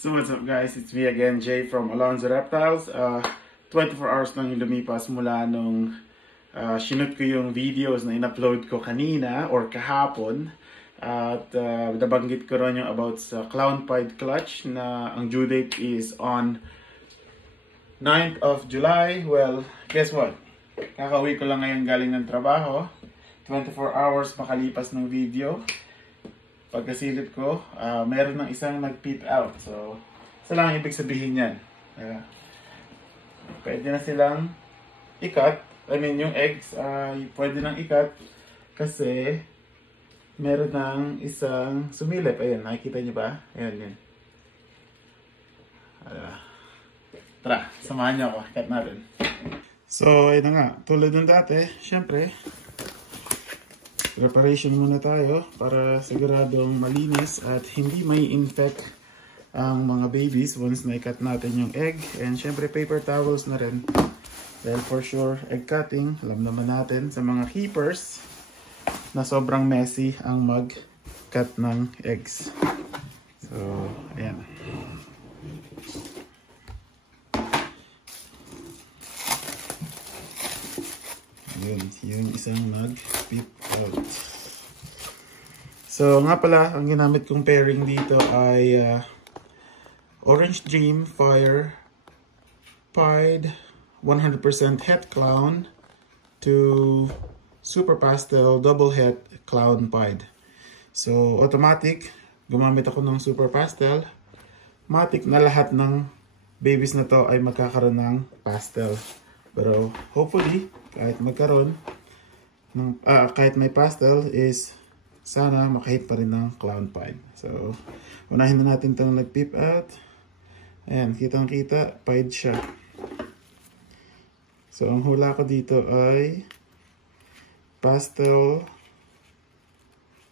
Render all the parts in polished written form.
So what's up guys, it's me again, Jay from Alonzo Reptiles. 24 hours lang yung lumipas mula nung sinut ko yung videos na in-upload ko kanina or kahapon. At nabanggit ko rin yung about sa Clown Pied Clutch na ang due date is on 9th of July. Well, guess what? Kakauwi ko lang ngayon galing ng trabaho. 24 hours makalipas ng video. Pagkasilip ko, meron ng isang nag-peep out. So, isa lang ibig sabihin yan. Pwede na silang ikat. I mean, yung eggs, pwede nang ikat. Kasi, meron ng isang sumilip. Ayan, nakikita nyo ba? Ayan, yan. Tara, samahan nyo ako. Ikat natin. So, ayun na nga. Tulad ng dati, syempre, preparation muna tayo para siguradong malinis at hindi may infect ang mga babies once na-cut natin yung egg. And syempre paper towels na rin. Dahil for sure, egg cutting, alam naman natin sa mga keepers na sobrang messy ang mag-cut ng eggs. So, ayan. Yung isang nag-peep out. So nga pala, ang ginamit kong pairing dito ay Orange Dream Fire Pied 100% Het Clown to Super Pastel Double Het Clown Pied. So automatic, gumamit ako ng Super Pastel. Matic na lahat ng babies na to ay magkakaroon ng pastel. Pero hopefully, kahit magkaroon ng, kahit may pastel is sana makahit pa rin ng Clown Pied. So, unahin na natin itong nag-peep out. Ayan, kitang kita, pied siya. So, ang hula ko dito ay pastel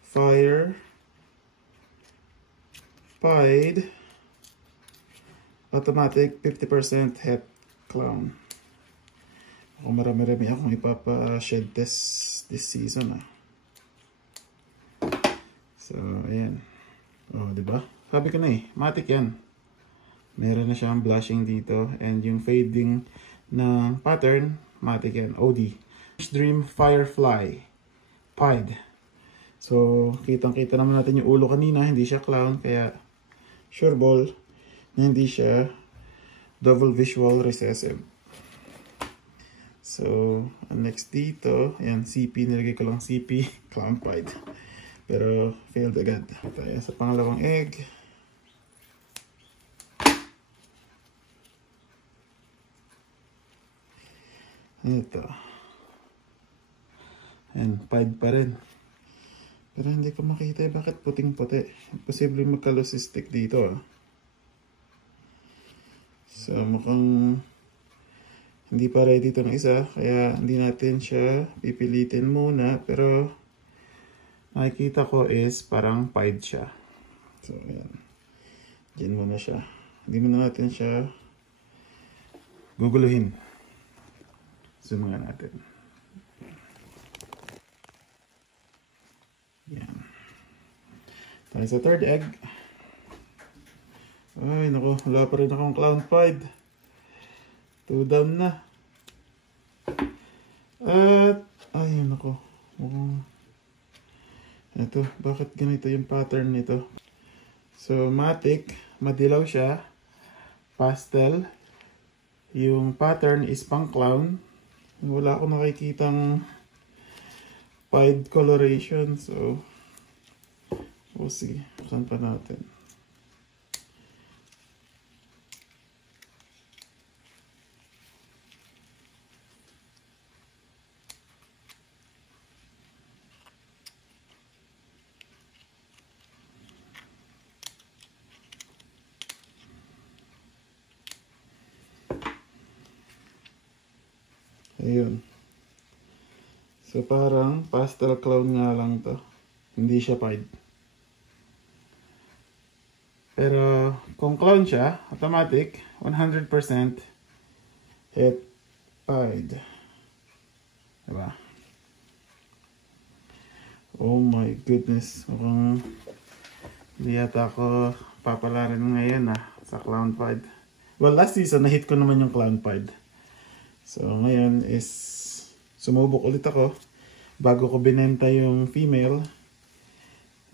fire pied automatic 50% het clown. Ako marami-rami akong ipapa-shed test this season So, ayan. Oh, diba? Sabi ko na matic yan. Meron na siyang blushing dito. And yung fading ng pattern, matic yan. OD. Dream Firefly Pied. So, kitang-kita naman natin yung ulo kanina. Hindi siya clown. Kaya, sure ball na hindi siya double visual recessive. So, next dito, ayan, CP, nilagay ko lang CP, Clown Pied. Pero, failed agad. Tayo sa pangalawang egg. Ano ito? Ayan, pied pa rin. Pero hindi ko makita bakit puting-puti. Posible magka-leucistic dito So, mukhang hindi pa ready itong isa, kaya hindi natin siya pipilitin muna. Pero nakikita ko is parang pied siya. So, ayan. Diyan muna siya. Hindi muna natin siya guguluhin. Zoom nga natin. Ayan. Tayo sa third egg. Ay, naku. Wala pa rin akong Clown Pied. 2 down na. At, ay, nako. Ito, bakit ganito yung pattern nito? So, matic, madilaw siya. Pastel. Yung pattern is pang clown. Wala akong nakikitang pied coloration. So, we'll see. Saan pa natin? Ayun. So parang pastel clown nga lang to. Hindi siya pied. Pero kung clown siya, automatic 100% het pied. Diba? Oh my goodness. Mukhang hindi yata ako papalarin ngayon sa Clown Pied. Well, last season, na-hit ko naman yung Clown Pied. So, ngayon is sumubok ulit ako. Bago ko binenta yung female,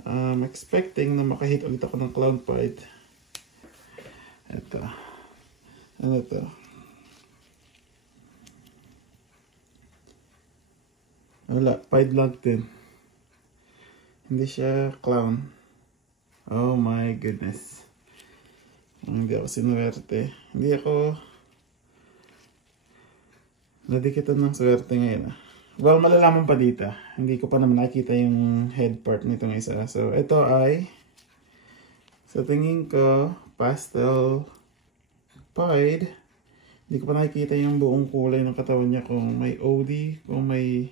I'm expecting na makahit ulit ako ng Clown Pied. Ito. Ano to? Wala, Pied lang din. Hindi siya clown. Oh my goodness. Hindi ako sinuwerte. Hindi ako nadikitan ng swerte ngayon. Well, malalaman pa dito. Hindi ko pa naman nakikita yung head part nitong isa. So, ito ay sa tingin ko, pastel pied. Hindi ko pa nakikita yung buong kulay ng katawan niya. Kung may OD, kung may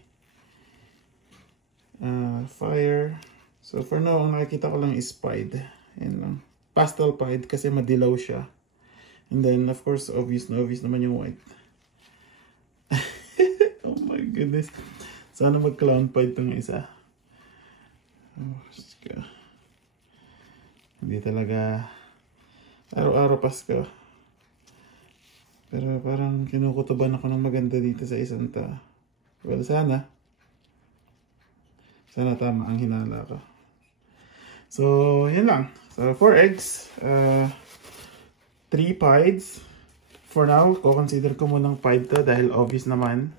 fire. So, for now, ang nakikita ko lang is pied. Yan lang. Pastel pied kasi madilaw siya. And then, of course, obvious naman yung white. Oh my goodness. Sana mag-clown pied itong isa. Oh, hindi talaga araw-araw Pasko. Pero parang kinukutuban ako ng maganda dito sa isang ta. Well, sana tama ang hinala ko. So, yun lang. So, 4 eggs. 3 pieds. For now, consider ko munang pied to dahil obvious naman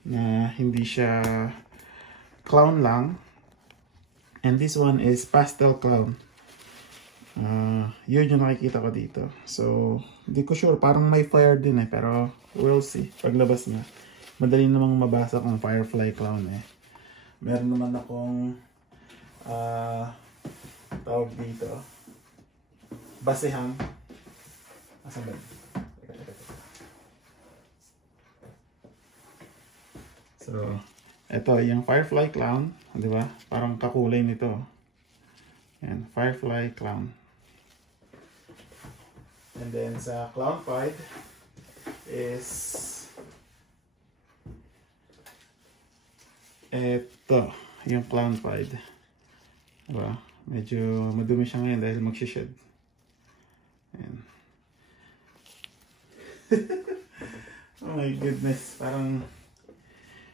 na hindi siya clown lang. And this one is pastel clown. Yun yung nakikita ko dito. So, hindi ko sure. Parang may fire din pero we'll see. Paglabas na. Madali namang mabasa kung firefly clown Meron naman akong tawag dito. Basehan. Asan ba? So, ito yung firefly clown, di ba? Parang kakulay nito. Yan, firefly clown. And then sa clown pied is ito, yung clown pied. Diba? Medyo madumi siya ngayon dahil magsished. Ayan. Oh my goodness, parang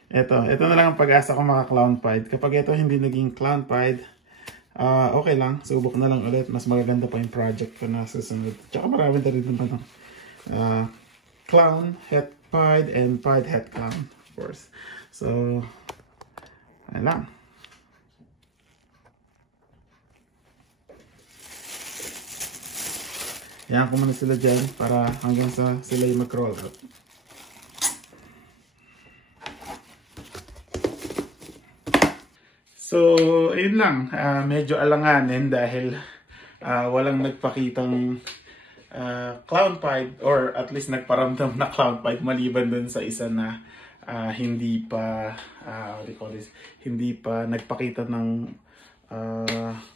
ito na lang ang pag-asa ko mga clown pied. Kapag ito hindi naging clown pied, okay lang, subok na lang ulit. Mas magaganda pa yung project ko na susunod. Tsaka marami na rin naman ng clown, het pied, and pied het clown, of course. So, ayun lang. Yan ko muna sila dyan para hanggang sa sila yung mag-roll out. So, ayun lang. Medyo alanganin dahil walang nagpakitang clown pied or at least nagparamdam na clown pied maliban dun sa isa na hindi pa hindi pa nagpakita ng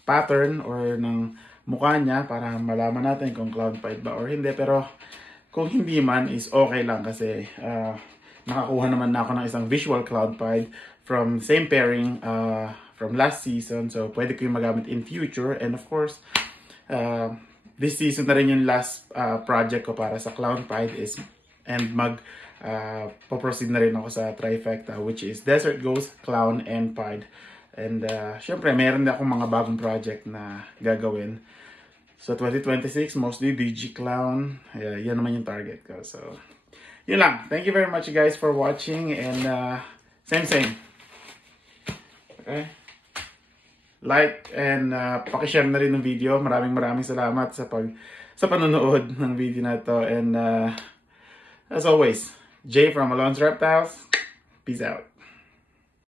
pattern or ng mukha niya para malaman natin kung clown pied ba or hindi. Pero kung hindi man is okay lang kasi nakakuha naman na ako ng isang visual clown pied from same pairing from last season. So pwede ko yung magamit in future. And of course, this season na rin yung last project ko para sa clown pied is and po-proceed na rin ako sa trifecta which is Desert Ghost, Clown, and Pied. And syempre, meron na akong mga bagong project na gagawin. So 2026, mostly DG Clown. Yan naman yung target ko. So, yun lang. Thank you very much guys for watching and same. Okay? Like and pakishare na rin ng video. Maraming salamat sa panonood ng video na to. And as always, Jay from Alon's Reptiles. Peace out.